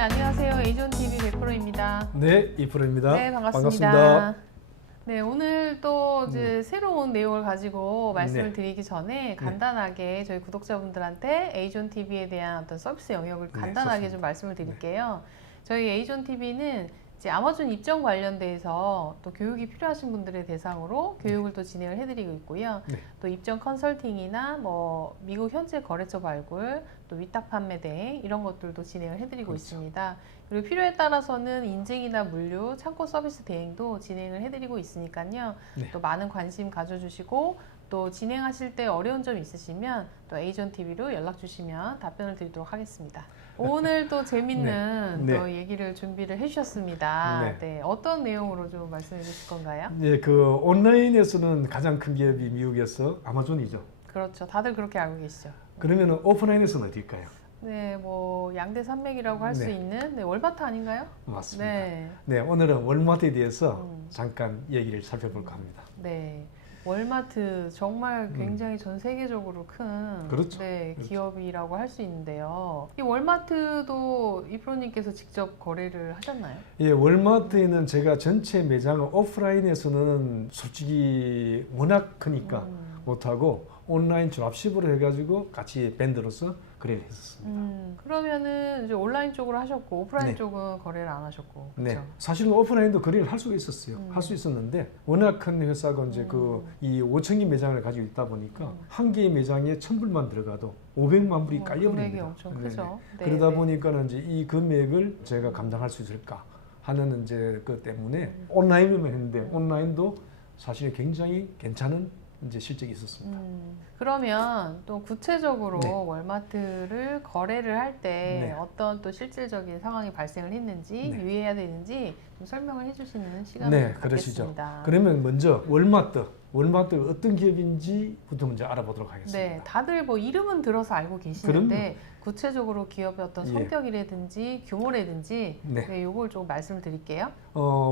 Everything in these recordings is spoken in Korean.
안녕하세요. 에이존TV 100%입니다. 네, 이프로입니다. 네, 반갑습니다. 네, 오늘 또 이제 새로운 내용을 가지고 말씀을 네. 드리기 전에 간단하게 저희 구독자분들한테 에이존TV에 대한 어떤 서비스 영역을 간단하게 좋습니다. 좀 말씀을 드릴게요. 저희 에이존TV는 이제 아마존 입점 관련돼서 또 교육이 필요하신 분들의 대상으로 교육을 또 진행을 해드리고 있고요. 네. 또 입점 컨설팅이나 뭐 미국 현재 거래처 발굴, 또 위탁 판매 대행 이런 것들도 진행을 해드리고 그렇죠. 있습니다. 그리고 필요에 따라서는 인증이나 물류, 창고 서비스 대행도 진행을 해드리고 있으니까요. 네. 또 많은 관심 가져주시고 또 진행하실 때 어려운 점 있으시면 또 에이존TV로 연락 주시면 답변을 드리도록 하겠습니다. 오늘 또 재밌는 네. 또 얘기를 준비를 해주셨습니다. 네. 네, 어떤 내용으로 좀 말씀해 주실 건가요? 네, 그 온라인에서는 가장 큰 기업이 미국에서 아마존이죠. 그렇죠. 다들 그렇게 알고 계시죠. 그러면 오프라인에서는 어딜까요? 네, 뭐 양대 산맥이라고 할 수 네. 있는 월마트 아닌가요? 맞습니다. 네, 네, 오늘은 월마트에 대해서 잠깐 얘기를 살펴볼까 합니다. 네. 월마트 정말 굉장히 전 세계적으로 큰 그렇죠. 네, 그렇죠. 기업이라고 할 수 있는데요. 이 월마트도 이프로님께서 직접 거래를 하셨나요? 예, 월마트에는 제가 전체 매장을 오프라인에서는 솔직히 워낙 크니까 못하고 온라인 드랍십으로 해가지고 같이 밴드로서 거래를 했었습니다. 그러면은 이제 온라인 쪽으로 하셨고 오프라인 네. 쪽은 거래를 안 하셨고 네, 그렇죠? 사실은 오프라인도 거래를 할 수가 있었어요. 할 수 있었는데 워낙 큰 회사가 이제 이 5천 개 매장을 가지고 있다 보니까 한 개의 매장에 1,000불만 들어가도 500만 불이 금액이 깔려버립니다. 엄청 네네. 크죠. 네, 그러다 네. 보니까는 이제 이 금액을 제가 감당할 수 있을까 하는 이제 그 때문에 온라인으로 했는데 온라인도 사실 굉장히 괜찮은 이제 실적이 있었습니다. 그러면 또 구체적으로 네. 월마트를 거래를 할 때 네. 어떤 또 실질적인 상황이 발생을 했는지 네. 유의해야 되는지 좀 설명을 해주시는 시간을 네, 좀 그러시죠. 갖겠습니다. 그러면 먼저 월마트가 어떤 기업인지부터 먼저 알아보도록 하겠습니다. 네, 다들 뭐 이름은 들어서 알고 계시는데 구체적으로 기업의 어떤 예. 성격이라든지 규모라든지 네. 네, 요걸 좀 말씀을 드릴게요.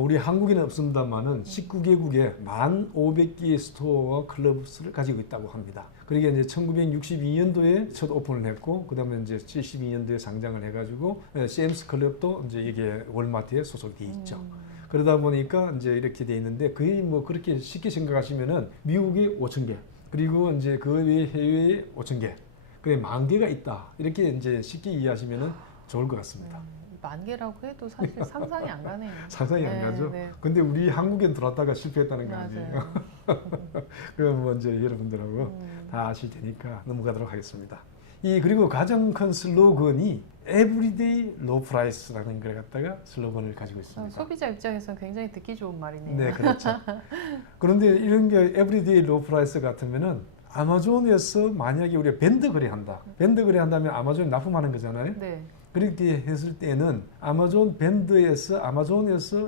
우리 한국에는 없습니다만은 19개국에 1,500개의 스토어와 클럽스를 가지고 있다고 합니다. 그러게 이제 1962년도에 첫 오픈을 했고, 그 다음에 이제 72년도에 상장을 해가지고, CMS 클럽도 이제 이게 월마트에 소속되어 있죠. 그러다 보니까 이제 이렇게 돼 있는데, 거의 뭐 그렇게 쉽게 생각하시면은 미국에 5,000개, 그리고 이제 그 외에 해외에 5,000개, 그래 10,000개가 있다. 이렇게 이제 쉽게 이해하시면은 좋을 것 같습니다. 10,000개라고 해도 사실 상상이 안 가네요. 상상이 안 네, 가죠? 네. 근데 우리 한국엔 들어왔다가 실패했다는 거 아니에요? 맞아요. 그럼 먼저 여러분들하고 다 아실 테니까 넘어가도록 하겠습니다. 그리고 가장 큰 슬로건이 Everyday Low Price라는 걸 갖다가 슬로건을 가지고 있습니다. 소비자 입장에서는 굉장히 듣기 좋은 말이네요. 네, 그렇죠. 그런데 이런 게 Everyday Low Price 같으면은 아마존에서 만약에 우리가 밴드 거래한다. 밴드 거래한다면 아마존이 납품하는 거잖아요. 네. 그렇게 했을 때는 아마존에서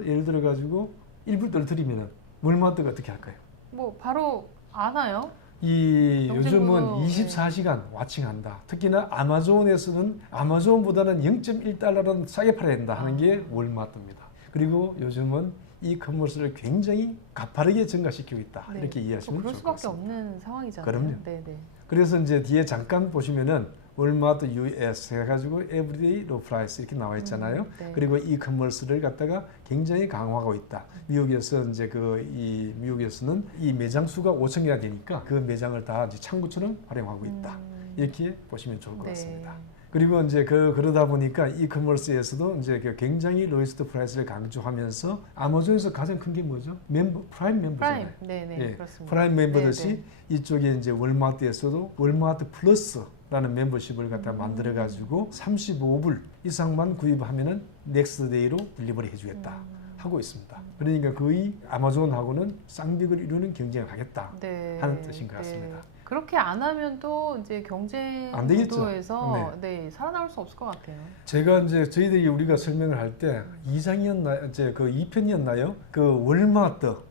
예를 들어 가지고 1불 드리면은 월마트가 어떻게 할까요? 뭐 바로 아나요? 요즘은 경쟁구도, 24시간 와칭한다. 특히나 아마존에서는 아마존보다는 0.1달러는 싸게 팔아야 된다 하는 게 월마트입니다. 그리고 요즘은 이 커머스를 굉장히 가파르게 증가시키고 있다. 네. 이렇게 이해하시면 그럴 좋을 것 수밖에 같습니다. 없는 상황이잖아요. 그럼요. 네네. 그래서 이제 뒤에 잠깐 보시면은 월마트 US 해가지고 Everyday Low Price 이렇게 나와 있잖아요. 네. 그리고 이 커머스를 갖다가 굉장히 강화하고 있다. 미국에서 이제 미국에서는 이 매장 수가 5,000개가 되니까 그 매장을 다 이제 창구처럼 활용하고 있다. 이렇게 보시면 좋을 것 네. 같습니다. 그리고 이제 그러다 보니까 이커머스에서도 이제 굉장히 로이스트 프라이스를 강조하면서 아마존에서 가장 큰 게 뭐죠? 프라임 멤버잖아요. 네네. 예, 그렇습니다. 프라임 멤버듯이 네네. 이쪽에 이제 월마트에서도 월마트 플러스라는 멤버십을 갖다 만들어 가지고 35불 이상만 구입하면은 넥스트 데이로 딜리버리 해주겠다 하고 있습니다. 그러니까 거의 아마존하고는 쌍벽을 이루는 경쟁을 하겠다 네. 하는 뜻인 것 같습니다. 그렇게 안 하면 또 이제 경쟁 안 되겠죠. 구도에서 네, 살아남을 수 없을 것 같아요. 제가 이제 저희들이 우리가 설명을 할 때 2장이었나요? 이제 그 2편이었나요? 그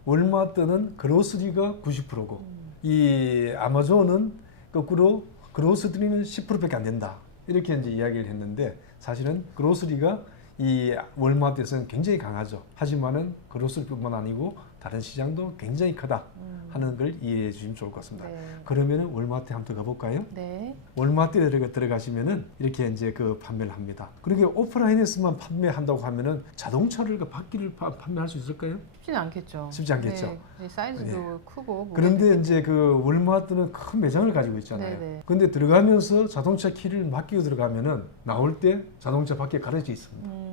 월마트는 그로스리가 90%고 이 아마존은 거꾸로 그로스리는 10%밖에 안 된다. 이렇게 이제 이야기를 했는데 사실은 그로스리가 이 월마트에서는 굉장히 강하죠. 하지만은 그로스리뿐만 아니고 다른 시장도 굉장히 크다 하는 걸 이해해 주시면 좋을 것 같습니다. 네. 그러면은 월마트에 한번 더 가볼까요? 네. 월마트에 들어가시면은 이렇게 이제 그 판매를 합니다. 그리고 오프라인에서만 판매한다고 하면은 자동차를 그 바퀴를 판매할 수 있을까요? 쉽지는 않겠죠. 쉽지 않겠죠. 네. 이제 사이즈도 크고. 무게도 그런데 크고. 이제 그 월마트는 큰 매장을 가지고 있잖아요. 네네. 그런데 들어가면서 자동차 키를 맡기고 들어가면은 나올 때 자동차 밖에 가려져 있습니다.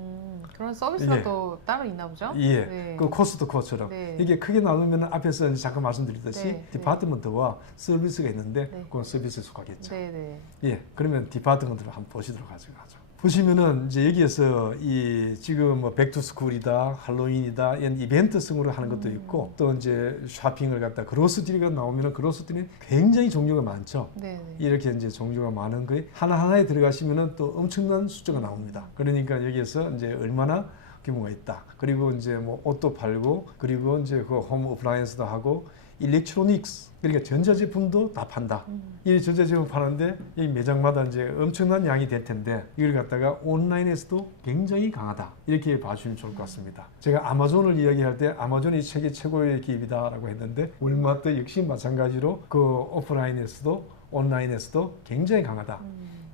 그런 서비스가 예. 또 따로 있나 보죠? 예, 네. 그 코스트코처럼 네. 이게 크게 나누면 앞에서 이제 잠깐 말씀드렸듯이 네, 네. 디파트먼트와 서비스가 있는데 네. 그건 서비스에 속하겠죠. 네네. 예, 그러면 디파트먼트를 한번 보시도록 하죠. 보시면은 이제 여기에서 이 지금 뭐 백투스쿨이다, 할로윈이다 이런 이벤트성으로 하는 것도 있고 또 이제 쇼핑을 갖다 그로스들이가 나오면은 그로스들이 굉장히 종류가 많죠. 네네. 이렇게 이제 종류가 많은 거에 하나하나에 들어가시면은 또 엄청난 숫자가 나옵니다. 그러니까 여기에서 이제 얼마나 규모가 있다. 그리고 이제 뭐 옷도 팔고 그리고 이제 그 홈 어플라이언스도 하고 일렉트로닉스 그러니까 전자제품도 다 판다. 이 전자제품 파는데 이 매장마다 이제 엄청난 양이 될 텐데 이걸 갖다가 온라인에서도 굉장히 강하다. 이렇게 봐주시면 좋을 것 같습니다. 제가 아마존을 이야기할 때 아마존이 세계 최고의 기업이다라고 했는데 월마트 역시 마찬가지로 그 오프라인에서도 온라인에서도 굉장히 강하다.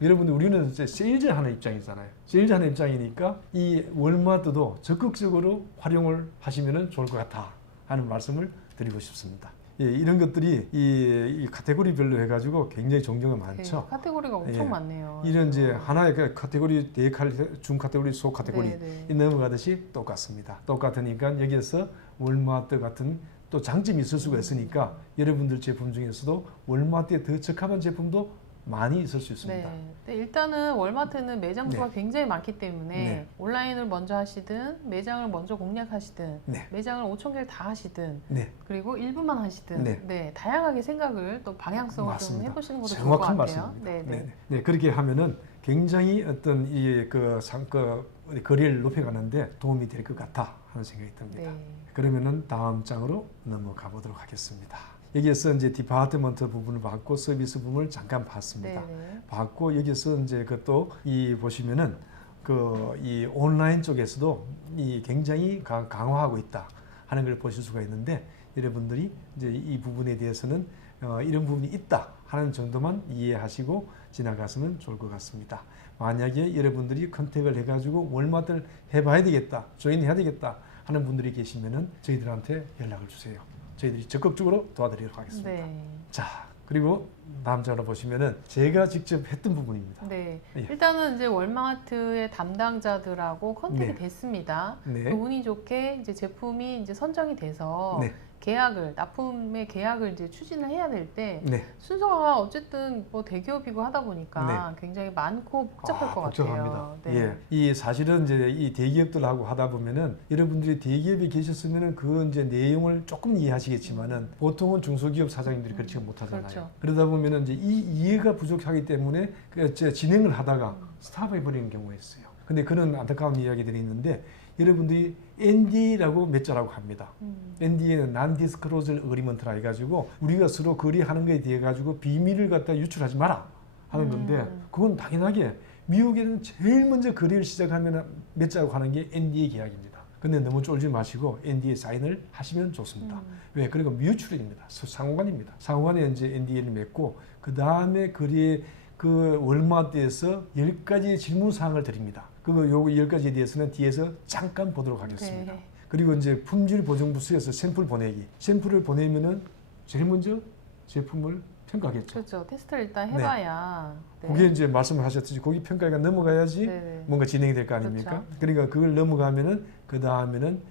여러분들 우리는 이제 세일즈 하는 입장이잖아요. 세일즈 하는 입장이니까 이 월마트도 적극적으로 활용을 하시면 좋을 것 같아 하는 말씀을 드리고 싶습니다. 예, 이런 것들이 이 카테고리별로 해가지고 굉장히 종류가 많죠. 네, 카테고리가 엄청 예. 많네요. 이런 이제 하나의 그 카테고리, 중 카테고리, 소 카테고리 네. 이 넘어가듯이 똑같습니다. 똑같으니까 여기에서 월마트 같은 또 장점이 있을 수가 있으니까 여러분들 제품 중에서도 월마트에 더 적합한 제품도 많이 있을 수 있습니다. 네. 근데 일단은 월마트는 매장 수가 굉장히 많기 때문에 네. 온라인을 먼저 하시든 매장을 먼저 공략하시든 네. 매장을 5천 개를 다 하시든 네. 그리고 일부만 하시든 네. 다양하게 생각을 또 방향성을 좀 맞습니다. 해보시는 것도 좋을 것 정확한 같아요. 말씀입니다. 네. 네. 네, 그렇게 하면은 굉장히 어떤 거리를 높여가는데 도움이 될 것 같아 하는 생각이 듭니다. 네. 그러면은 다음 장으로 넘어가 보도록 하겠습니다. 여기에서 이제 디파트먼트 부분을 봤고 서비스 부분을 잠깐 봤습니다. 네. 봤고 여기서 이제 그것도 이 보시면은 그 이 온라인 쪽에서도 이 굉장히 강화하고 있다 하는 걸 보실 수가 있는데 여러분들이 이제 이 부분에 대해서는 이런 부분이 있다 하는 정도만 이해하시고 지나갔으면 좋을 것 같습니다. 만약에 여러분들이 컨택을 해가지고 월마트를 해봐야 되겠다, 조인해야 되겠다 하는 분들이 계시면은 저희들한테 연락을 주세요. 저희들이 적극적으로 도와드리도록 하겠습니다. 네. 자, 그리고 다음 장으로 보시면은 제가 직접 했던 부분입니다. 네. 예. 일단은 이제 월마트의 담당자들하고 컨택이 네. 됐습니다. 네. 그 운이 좋게 이제 제품이 이제 선정이 돼서 네. 납품의 계약을 이제 추진을 해야 될 때 네. 순서가 어쨌든 뭐 대기업이고 하다 보니까 굉장히 많고 복잡할 것 복잡합니다. 같아요. 네. 예. 이 사실은 이제 이 대기업들하고 하다 보면은 여러분들이 대기업에 계셨으면은 그 이제 내용을 조금 이해하시겠지만은 보통은 중소기업 사장님들이 그렇지 못하잖아요. 그렇죠. 그러다 보면은 이제 이 이해가 부족하기 때문에 그 이제 진행을 하다가 스탑해 버리는 경우가 있어요. 근데 그런 안타까운 이야기들이 있는데 여러분들이 NDA라고 몇 자라고 합니다. NDA는 Non-Disclosure Agreement라 해가지고 우리가 서로 거래하는 거에 대해 가지고 비밀을 갖다 유출하지 마라 하는 건데 그건 당연하게 미국에는 제일 먼저 거래를 시작하면 몇 자라고 하는 게 NDA 계약입니다. 근데 너무 쫄지 마시고 NDA 사인을 하시면 좋습니다. 왜? 그리고 뮤추얼입니다. 상호간입니다. 상호간에 이제 NDA를 맺고 그 다음에 거래 그 월마트에서 10가지 질문 사항을 드립니다. 그거 요거 10가지에 대해서는 뒤에서 잠깐 보도록 하겠습니다. 네. 그리고 이제 품질 보증 부서에서 샘플 보내기. 샘플을 보내면은 제일 먼저 제품을 평가하겠죠. 그렇죠. 테스트를 일단 해봐야. 네. 그게 이제 말씀하셨듯이 거기 평가가 넘어가야지 네네. 뭔가 진행이 될 거 아닙니까? 그렇죠. 그러니까 그걸 넘어가면은 그 다음에는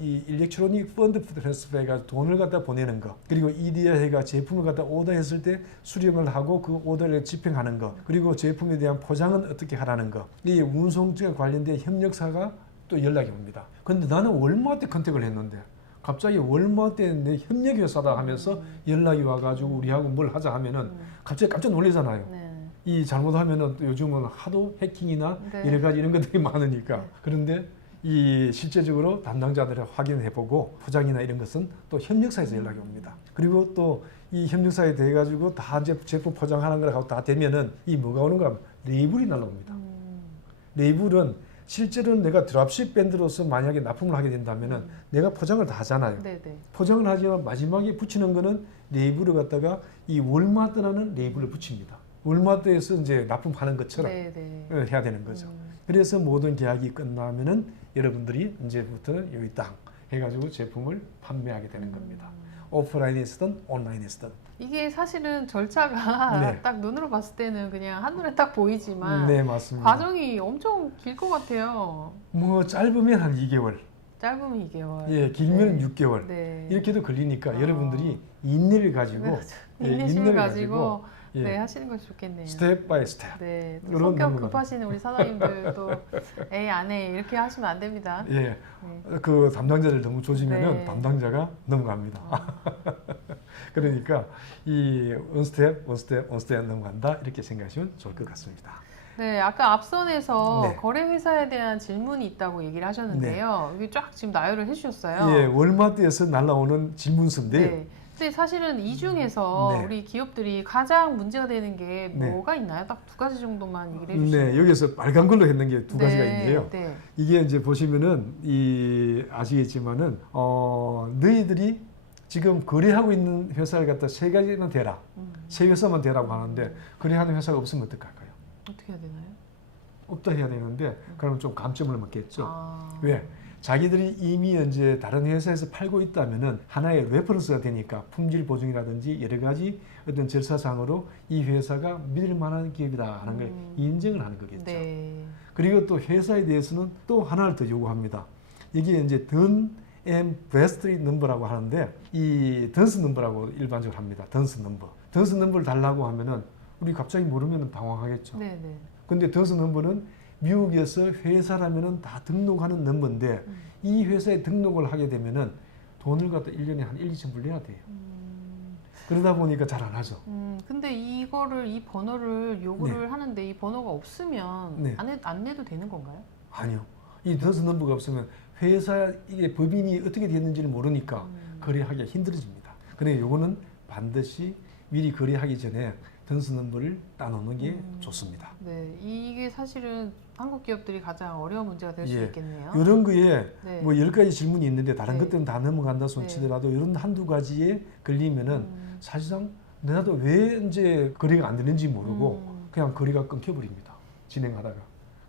이 일렉트로닉 펀드 트랜스퍼가 돈을 갖다 보내는 거, 그리고 EDI가 제품을 갖다 오더했을 때 수령을 하고 그 오더를 집행하는 거, 그리고 제품에 대한 포장은 어떻게 하라는 거, 이 운송과 관련된 협력사가 또 연락이 옵니다. 근데 나는 월마트 컨택을 했는데 갑자기 월마트에 내 협력회사다 하면서 연락이 와가지고 우리하고 뭘 하자 하면은 갑자기 깜짝 놀라잖아요. 네. 이 잘못하면은 또 요즘은 하도 해킹이나 네. 여러 가지 이런 것들이 많으니까. 네. 그런데 이 실제적으로 담당자들을 확인해보고 포장이나 이런 것은 또 협력사에서 연락이 옵니다. 그리고 또 이 협력사에 대해 가지고 다 이제 제품 포장하는 거하고 다 되면은 이 뭐가 오는가 하면 레이블이 날라옵니다. 레이블은 실제로는 내가 드랍십 밴드로서 만약에 납품을 하게 된다면은 내가 포장을 다 하잖아요. 네네. 포장을 하지만 마지막에 붙이는 거는 레이블을 갖다가 이 월마트라는 레이블을 붙입니다. 월마트에서 이제 납품하는 것처럼 네네. 해야 되는 거죠. 그래서 모든 계약이 끝나면은 여러분들이 이제부터는 여기 딱 해가지고 제품을 판매하게 되는 겁니다. 오프라인에서든 온라인에서든. 이게 사실은 절차가 네. 딱 눈으로 봤을 때는 그냥 한눈에 딱 보이지만 네, 맞습니다. 과정이 엄청 길 것 같아요. 뭐 짧으면 한 2개월, 짧으면 2개월. 예, 길면 네. 6개월 네. 이렇게도 걸리니까 아. 여러분들이 인내를 가지고 네, 예, 인내심을 가지고 예, 네, 하시는 것이 좋겠네요. 스텝 바이 스텝. 네, 또 이런 성격 부분은. 급하시는 우리 사장님들도 에이 안 해 이렇게 하시면 안 됩니다. 예, 네. 그 담당자를 너무 조지면은 네. 담당자가 넘어갑니다. 그러니까 이 원스텝 넘어간다 이렇게 생각하시면 좋을 것 같습니다. 네, 아까 앞선에서 네. 거래 회사에 대한 질문이 있다고 얘기를 하셨는데요. 이게 쫙 지금 나열을 해주셨어요. 예, 월마트에서 날라오는 질문서인데 네. 근데 사실은 이 중에서 네. 우리 기업들이 가장 문제가 되는 게 네. 뭐가 있나요? 딱 2가지 정도만 얘기를 해주시면. 네, 여기서 빨간 걸로 했는 게 두 가지가 네, 있는데요. 네. 이게 이제 보시면은 이 아시겠지만은 너희들이 지금 거래하고 있는 회사를 갖다 3가지만 대라, 3회사만 대라고 하는데 거래하는 회사가 없으면 어떡할까요? 어떻게 해야 되나요? 없다 해야 되는데 그러면 좀 감점을 먹겠죠. 아. 왜? 자기들이 이미 이제 다른 회사에서 팔고 있다면은 하나의 레퍼런스가 되니까 품질 보증이라든지 여러 가지 어떤 절차상으로 이 회사가 믿을 만한 기업이다 하는 걸 인정을 하는 거겠죠. 네. 그리고 또 회사에 대해서는 또 하나를 더 요구합니다. 이게 이제 던 앤 브래스트리 넘버라고 하는데 이 던스 넘버라고 일반적으로 합니다. 던스 넘버. 던스 넘버를 달라고 하면은 우리 갑자기 모르면 당황하겠죠. 네, 네. 근데 던스 넘버는 미국에서 회사라면은 다 등록하는 넘버인데 이 회사에 등록을 하게 되면은 돈을 갖다 1년에 한 1, 2천 불 내야 돼요. 그러다 보니까 잘 안 하죠. 근데 이거를 이 번호를 요구를 하는데 이 번호가 없으면 네. 안 내도 되는 건가요? 아니요. 이 던스 넘버가 없으면 회사 이게 법인이 어떻게 됐는지를 모르니까 거래하기가 힘들어집니다. 그래 요거는 반드시 미리 거래하기 전에 던스 넘버를 따놓는 게 좋습니다. 네, 이게 사실은 한국 기업들이 가장 어려운 문제가 될 수 예. 있겠네요. 이런 거에 네. 뭐 10가지 질문이 있는데 다른 네. 것들은 다 넘어간다 손 네. 치더라도 이런 한두 가지에 걸리면은 사실상 나도 왜 이제 거래가 안 되는지 모르고 그냥 거래가 끊겨버립니다. 진행하다가.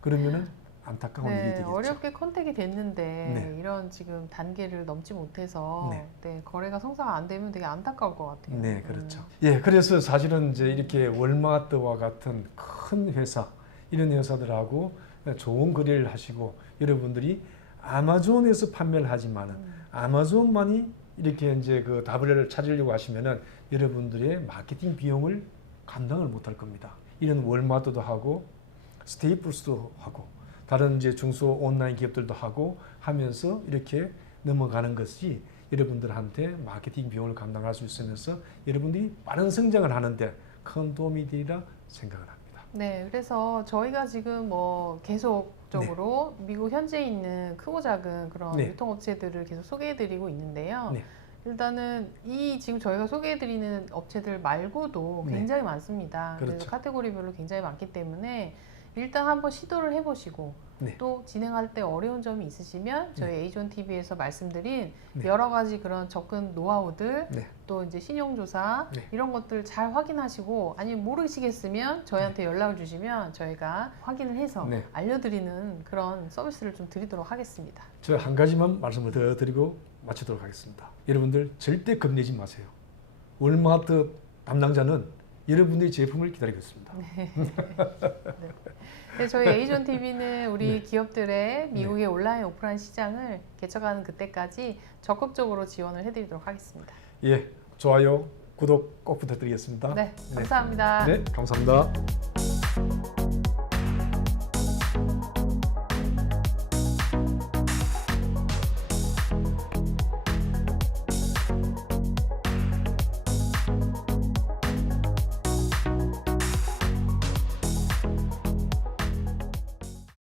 그러면은 안타까운 일이 네, 되겠죠. 어렵게 컨택이 됐는데 네. 이런 지금 단계를 넘지 못해서 네. 네, 거래가 성사가 안 되면 되게 안타까울 것 같아요. 네, 그렇죠. 예, 그래서 사실은 이제 이렇게 월마트와 같은 큰 회사, 이런 회사들하고 좋은 거래를 하시고 여러분들이 아마존에서 판매를 하지만은 아마존만이 이렇게 이제 그 WL을 찾으려고 하시면은 여러분들의 마케팅 비용을 감당을 못할 겁니다. 이런 월마트도 하고 스테이플스도 하고 다른 이제 중소 온라인 기업들도 하고 하면서 이렇게 넘어가는 것이 여러분들한테 마케팅 비용을 감당할 수 있으면서 여러분들이 빠른 성장을 하는데 큰 도움이 되리라 생각을 합니다. 네, 그래서 저희가 지금 뭐 계속적으로 미국 현지에 있는 크고 작은 그런 네. 유통업체들을 계속 소개해드리고 있는데요. 네. 일단은 이 지금 저희가 소개해드리는 업체들 말고도 네. 굉장히 많습니다. 그래서 그렇죠. 카테고리별로 굉장히 많기 때문에 일단 한번 시도를 해보시고 네. 또 진행할 때 어려운 점이 있으시면 저희 에이존 TV에서 말씀드린 네. 여러 가지 그런 접근 노하우들 네. 또 이제 신용조사 네. 이런 것들 잘 확인하시고 아니면 모르시겠으면 저희한테 연락을 주시면 저희가 확인을 해서 네. 알려드리는 그런 서비스를 좀 드리도록 하겠습니다. 저 한 가지만 말씀을 더 드리고 마치도록 하겠습니다. 여러분들 절대 겁내지 마세요. 월마트 담당자는 여러분들의 제품을 기다리고 있습니다. 네, 저희 에이존 TV는 우리 네. 기업들의 미국의 온라인 오프라인 시장을 개척하는 그때까지 적극적으로 지원을 해드리도록 하겠습니다. 예, 좋아요, 구독 꼭 부탁드리겠습니다. 네, 감사합니다. 네, 감사합니다.